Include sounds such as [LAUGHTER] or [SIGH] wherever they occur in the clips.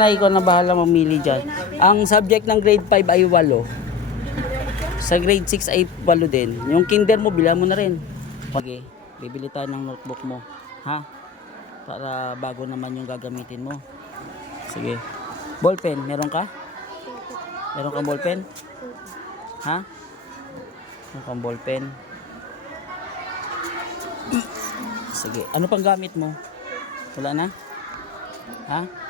Na ikaw na bahala mamili dyan. Ang subject ng grade 5 ay 8. Sa grade 6 ay 8 din. Yung kinder mo, bilang mo na rin. Okay, bibili tayo ng notebook mo. Ha? Para bago naman yung gagamitin mo. Sige. Ballpen, meron ka? Meron kang ballpen? Ha? Meron kang ballpen? Sige. Ano pang gamit mo? Wala na? Ha?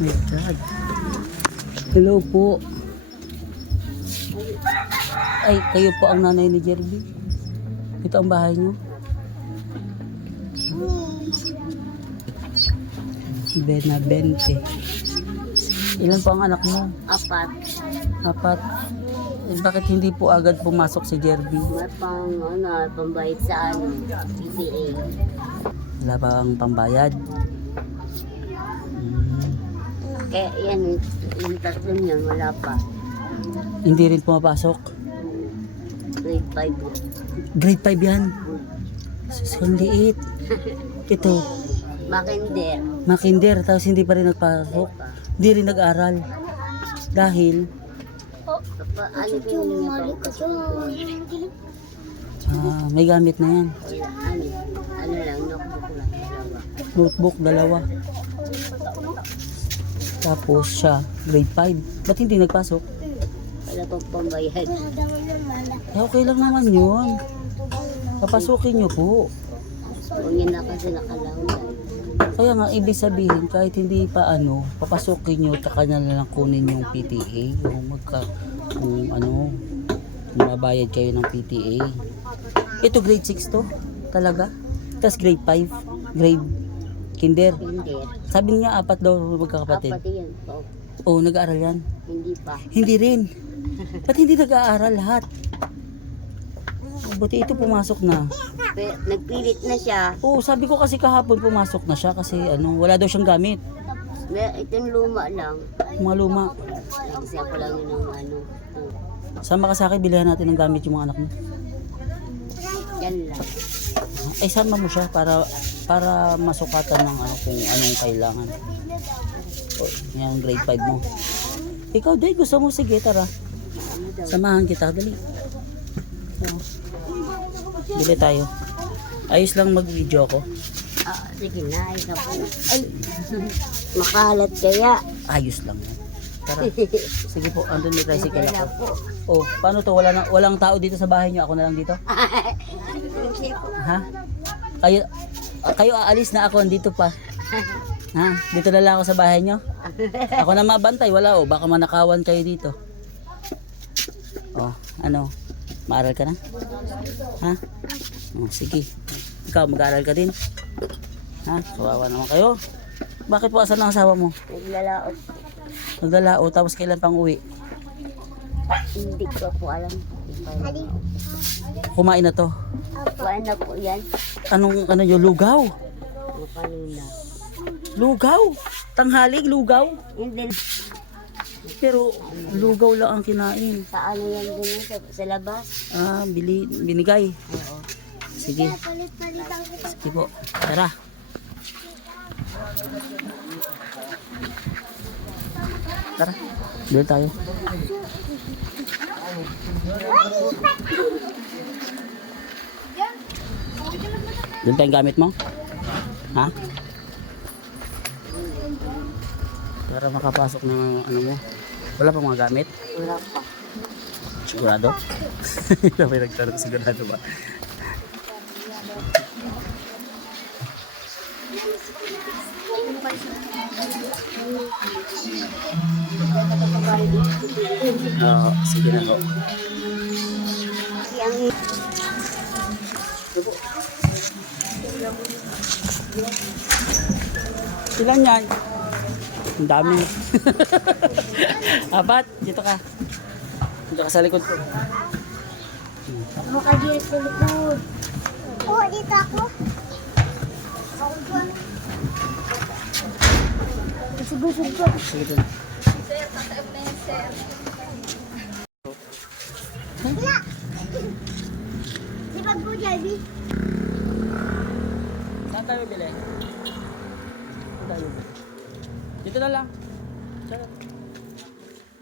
My God. Hello po. Ay, kayo po ang nanay ni Jerby. Ito ang bahay niyo. Benavente. Ilan po ang anak mo? Apat. Apat. Eh, bakit hindi po agad pumasok si Jerby? May pang, ano, pambayad sa ano, PTA. Wala ba ang pambayad? Hmm. Kaya yan, yung tatlo niyan, wala pa. Hindi rin pumapasok. Grade 5. Grade 5 yan. Sus, ang liit. Ito, Makinder. makinder, tapos hindi pa rin nagpasok. Hindi rin nag-aral. Dahil, ano yung Mali ah, may gamit na yan. Ano, ano lang, notebook lang, dalawa. Notebook, dalawa. Tapos siya, grade 5. Ba't hindi nagpasok? Wala pang pambayad. Eh, okay lang naman yun. Papasukin nyo po. Kung yan na kasi nakalaunan. Kaya nga, ibig sabihin, kahit hindi pa ano, papasukin nyo, tsaka na lang kunin yung PTA, yung magka, yung ano, mabayad kayo ng PTA. Ito grade 6 to, talaga. Tapos grade 5, grade kinder. Kinder. Sabi niya, apat daw magkakapatid. Apat yan. Oh, Oo, nag-aaral yan. hindi pa. Hindi rin. Ba't hindi nag-aaral lahat? Buti ito pumasok na. Pe, nagpilit na siya. Oo, sabi ko kasi kahapon pumasok na siya kasi ano, wala daw siyang gamit. May, itong luma lang. Mga luma. Kasi ako lang yun ng ano. oh, Sama ka sa akin, bilhan natin ng gamit yung mga anak mo. Yan lang. Ay, sama mo siya para para masukatan ng ano kung anong kailangan. O, yung grade 5 mo. Ikaw, Day, gusto mo? Sige, tara. Ano daw? Samahan kita, dali. O. Bili tayo. Ayos lang mag-video ko. Ah, sige na, po. Ay, makalat kaya. Ayos lang. Tara. [LAUGHS] Sige po, andun may tricycle ako. Oh, paano to? Wala na, walang tao dito sa bahay niyo. Ako na lang dito. [LAUGHS] Ha? Kayo, ah, kayo aalis na ako, dito pa. Ha? Dito na lang ako sa bahay nyo? Ako na mabantay, wala oh. Baka manakawan kayo dito. Oh, ano? Maaral ka na? Ha? Oh, sige. Ikaw, mag-aaral ka din? Ha? Kawawa naman kayo. Bakit po asan ang asawa mo? Naglalaot. Naglalao, tapos kailan pang uwi? Hindi ko po alam. Kumain na to. Alam. na po yan. Anong, ano yung lugaw? Mapanuna. Lugaw? Tanghalig, lugaw? Hindi. Pero lugaw lang ang kinain. Sa ano yan din sa, sa labas? Ah, bili, binigay. Oo. Sige, sige po. Tara. Tara, bili tayo. Doon tayong gamit mo? Ha? Para makapasok ng ano mo. Wala pa mga gamit? Wala pa. Sigurado? [LAUGHS] May nagtanong sigurado ba? Oo, sige na ho. Yang Ilan yan? Ang dami. Apat, dito ka. Dito ka sa likod ko. Makagilid sa likod. Oo, dito ako. Ako dyan. Kasi busog ko. Sige doon. Wala. Di ba po, Javi? Saan tayo bili? Saan tayo bili? Dito na lang. Diyan.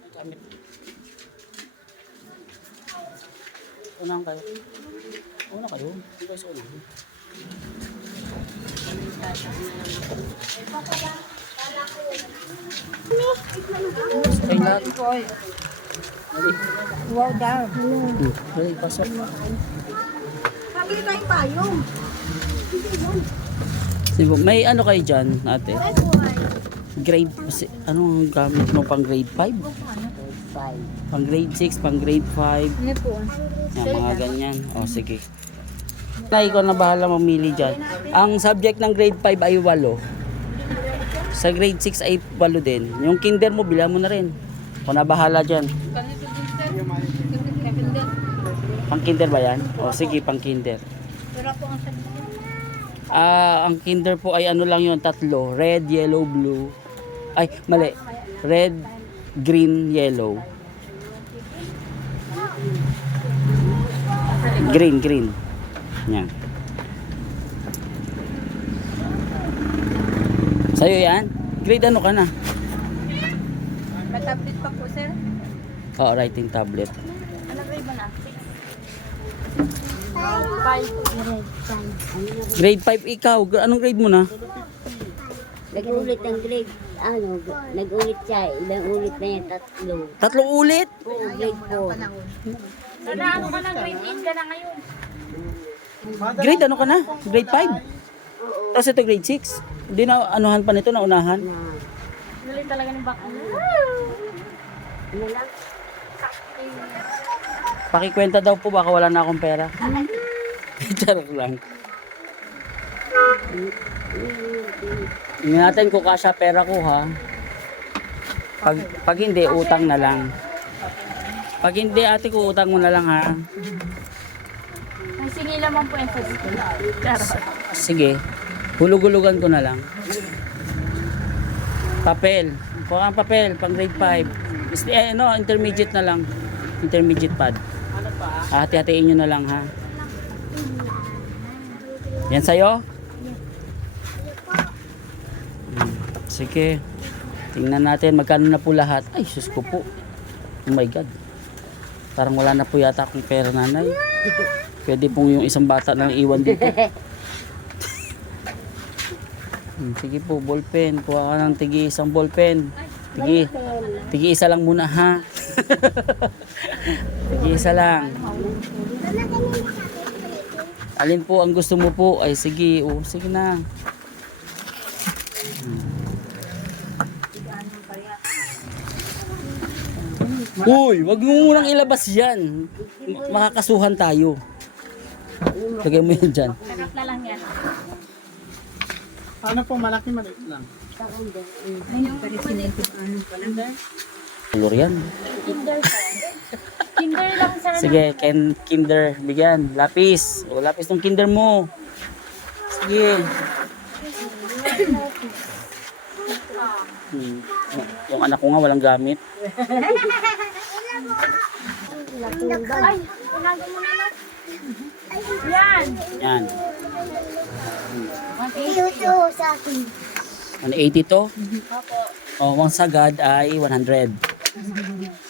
Ang gamit. Unahan kayo. Una kayo. Hindi kayo sa unahan. Ay, lahat. Wow, daw. Dali, pasok. Sabi tayong payong. Sige, May ano kayo dyan, ate? Grade, anong gamit mo pang grade 5? Five. Pang grade 6, pang grade 5. Ano po? Yan, mga ganyan. O, sige. Na ikaw na bahala mamili dyan. Ang subject ng grade 5 ay 8. Sa grade 6 ay 8 din. Yung kinder mo, bila mo na rin. Ako na bahala dyan. Pang kinder ba yan? O, sige, pang kinder. Ah, ang kinder po ay ano lang yun, tatlo. Red, yellow, blue. Ay, mali. Red, green, yellow. Green, green. Yan. Sa'yo yan? Grade ano ka na? May tablet pa po, sir. Oo, writing tablet. Ano grade ba na? Grade 5 ikaw. Anong grade mo na? Nag-ulit ang grade. Ano, nag-ulit siya. Ilang ulit na yan? Tatlo. Tatlong ulit? Oo, grade 4. Grade ano ka na? Grade 5? Tapos ito grade 6? Hindi na anuhan pa nito na unahan? Na. Ano lang? Pakikwenta daw po baka wala na akong pera. [LAUGHS] Charot lang. Tingnan natin kung kasya pera ko ha. Pag, pag hindi, utang na lang. Pag hindi, ate ko utang mo na lang ha. Sige naman po yung first Sige. Hulug-hulugan ko na lang. Papel. Kuha kang papel, pang grade 5. Eh, no, intermediate na lang. Intermediate pad. Ah, hati-hatiin nyo na lang ha. Yan sa'yo? Hmm, Sige. Tingnan natin magkano na po lahat. Ay, sus ko po. Oh my God. Parang wala na po yata akong pera nanay. Pwede pong yung isang bata na iwan dito. [LAUGHS] Hmm, Sige po, ballpen. Kuha ka ng tigi isang ballpen. Tigi, tigi isa lang muna ha. [LAUGHS] tigi isa lang. Alin po ang gusto mo po? Ay sige, oh, sige na. Uy, wag mo munang ilabas yan. Makakasuhan tayo. Lagay mo yan dyan. Sarap na lang yan. Ano po, malaki maliit lang. Color yan. Kinder po. Kinder lang sir. Sige, ken kinder, bigyan. Lapis. O, lapis ng kinder mo. Sige. [LAUGHS] Hmm. Yung anak ko nga walang gamit. Ay. Yan. Yan. Ito sa akin. 180 to? O, ang sagad ay 100.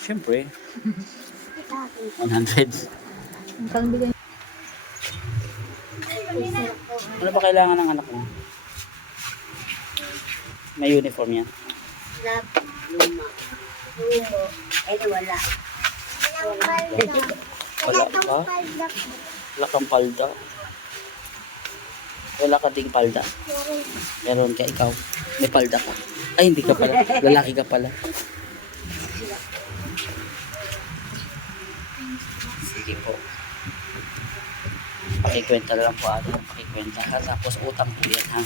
Siyempre. 100. Ano ba kailangan ng anak mo? May uniform yan. Lap, luma. Lumo. Eh, di wala. Wala pa? Wala kang palda? Wala ka ding palda? Meron ka ikaw? May palda ka? Ay, hindi ka pala. Lalaki ka pala. Sige po. Pakikwenta lang po ate. Pakikwenta ha. Tapos utang po yan ha.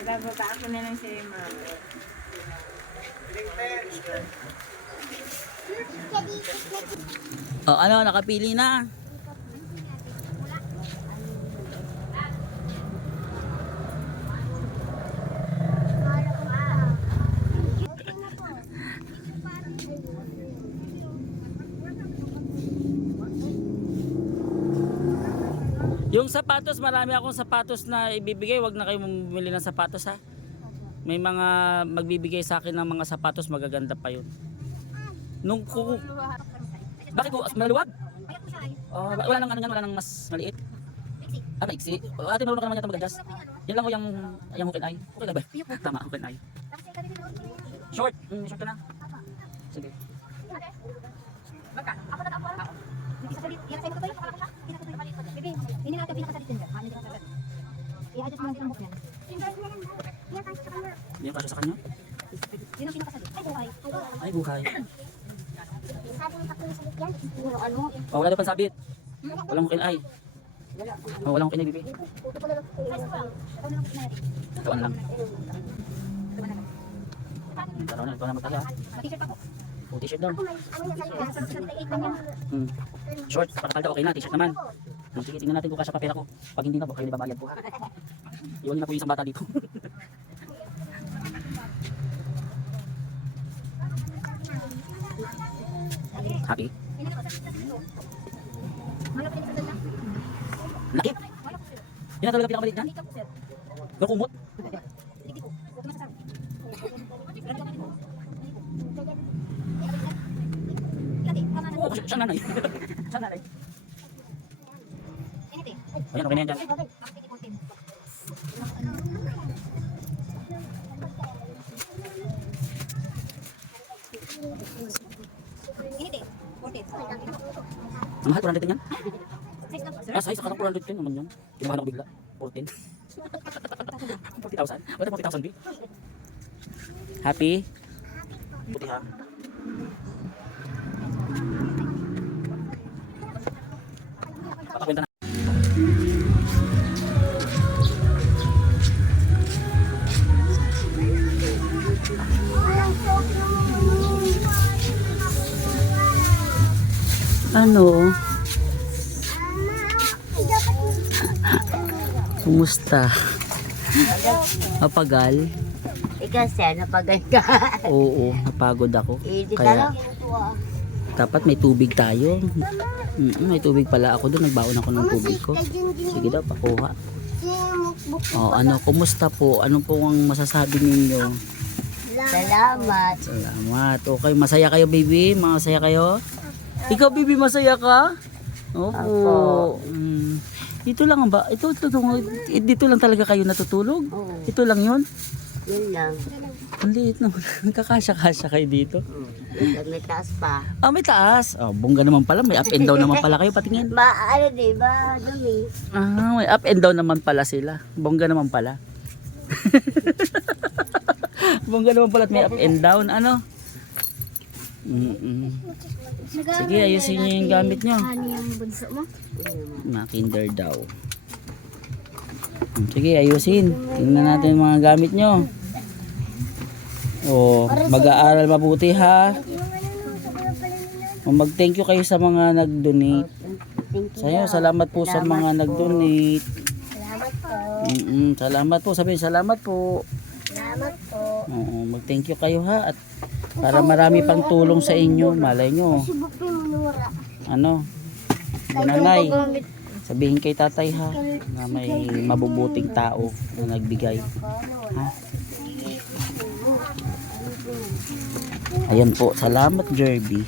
Ibababa ako na lang sa'yo, O ano, nakapili na. Yung sapatos, marami akong sapatos na ibibigay. Huwag na kayo bumili ng sapatos ha. May mga magbibigay sa akin ng mga sapatos, magaganda pa yun. Nung ku... Bakit po? Maluwag? Oh, wala nang ano yan, wala nang mas maliit. Ah, maiksi. Oh, ate, marunong ka naman yata mag-adjust. Yan lang ko yung, yung hook and eye. Okay na ba? Tama, hook and eye. Short. Mm, short ka na. Sige. Yan kasya sa kanya. Ay, buhay. [COUGHS] Oh, wala daw pang sabit. Walang and eye. Oh, walang eye, bibi. Tawan lang. Tara na, ito na matala. Oh, t-shirt daw. Hmm. Short, patakalda, okay na. T-shirt naman. Hmm, sige, tingnan natin kung kasya pa pera ko. Pag hindi na po, kayo nababayad po. Iwan niyo na po yung isang bata dito. [LAUGHS] Happy? Yan na talaga pinakamalit dyan. Pero kumot. Oo, siya, siya nanay. siya nanay. Ayan, okay na yan dyan. Ang mahal, 400 din yan? Ah, size, akala ko 400 din naman yun. Kinuha na ko bigla. 14. 40,000? Wala 40,000 B. Happy? Puti ha. Papakwenta na. Ano? Kumusta? Mapagal? Ikaw, sir, napaganda. Oo, napagod ako. Eh, di Kaya dapat may tubig tayo. Mm, may tubig pala ako doon. Nagbaon ako ng tubig ko. Sige daw, pakuha. Oh, ano, kumusta po? Ano po ang masasabi ninyo? Salamat. Salamat. Okay, masaya kayo, baby? Masaya kayo? Ikaw, baby, masaya ka? Opo. Opo. Mm. Dito lang ba? Ito, ito, ito, dito lang talaga kayo natutulog? Oo, Ito lang yun? yun lang. Ang liit naman. [LAUGHS] Kakasya-kasya kayo dito. Mm, Yun lang, may taas pa. Ah, may taas. Oh, bongga naman pala. May up and down naman pala kayo. Patingin. [LAUGHS] Ba, ano di ba, dumi. Ah, may up and down naman pala sila. Bongga naman pala. [LAUGHS] Bongga naman pala at may up and down. Ano? Mm-mm. Sige, ayusin niyo yung gamit niyo. Ano yung bunso mo? Mga kinder daw. Mm, Sige, ayusin. Tingnan natin mga gamit nyo. O, mag-aaral mabuti ha. O, mag-thank you kayo sa mga nag-donate. Sa'yo, salamat po sa mga nag-donate. Salamat po. Mm-mm, salamat po. Sabihin, salamat po. Salamat po. Oo, mag-thank you kayo ha. At para marami pang tulong sa inyo. Malay nyo. Ano? Nanay. Sabihin kay tatay ha. Na may mabubuting tao na nagbigay. Ha? Ayan po. Salamat, Jerby.